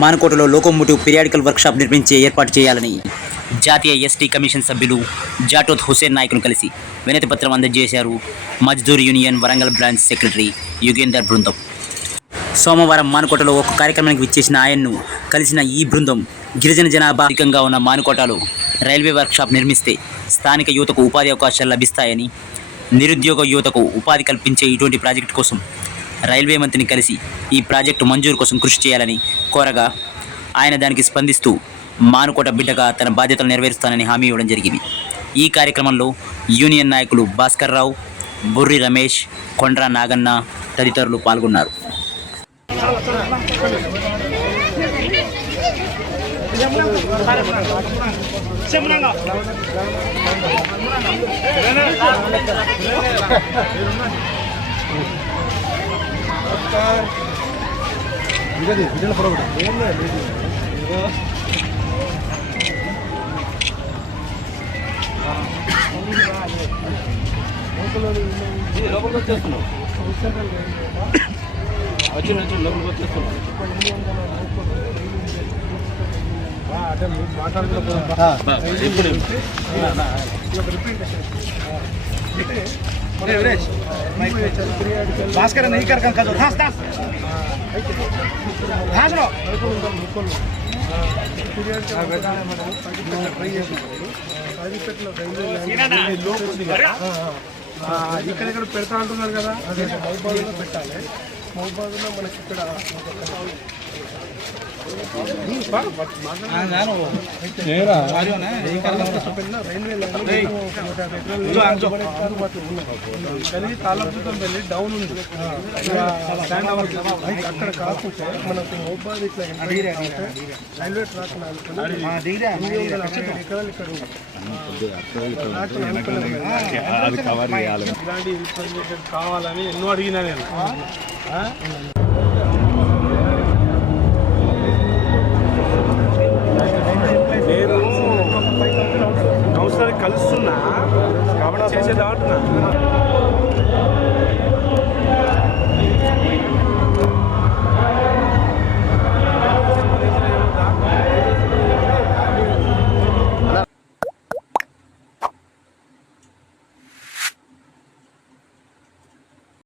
మానుకోటలో locomotive periodical workshop నిర్మించే ఏర్పాటు చేయాలని జాతీయ ఎస్టీ కమిషన్ సభ్యులు జాటోత్ హుసేన్ నాయకులు కలిసి వినతి పత్రం అందజేశారు. Mazdoor union Warangal branch secretary Yugender బృందం సోమవారం మానుకోటలో ఒక కార్యక్రమానికి విచ్చేసిన ఆయన్ను కలిసిన ఈ బృందం గిరిజన జనాభా అధికంగా ఉన్న మానుకోటలో రైల్వే వర్క్షాప్ నిర్మిస్తే స్థానిక యువతకు ఉపాధి అవకాశాలు లభిస్తాయని, నిరుద్యోగ యువతకు ఉపాధి కల్పించే ఇటువంటి ప్రాజెక్టు కోసం రైల్వే మంత్రిని కలిసి ఈ ప్రాజెక్టు మంజూరు కోసం కృషి చేయాలని కోరగా ఆయన దానికి స్పందిస్తూ మానుకోట బిడ్డగా తన బాధ్యతలు నెరవేరుస్తానని హామీ ఇవ్వడం జరిగింది. ఈ కార్యక్రమంలో యూనియన్ నాయకులు భాస్కర్ రావు, బుర్రి రమేష్, కొండ్రా నాగన్న తదితరులు పాల్గొన్నారు. भास्कर नहीं कर कर धास धास धास लो ఇక్కడ పెడతా అంటున్నారు కదా, అదే మహబాద్లో పెట్టాలి. మహబాద్లో మనకి ఇక్కడ కలిగి తాళపూతం వెళ్ళి డౌన్ ఉంది అక్కడ కాకపోతే మనకు మహబాద్ ఇట్లా రైల్వే ట్రాక్ ఎకరాలు ఇక్కడ ఇలాంటి కావాలని ఎన్నో అడిగినా నేను.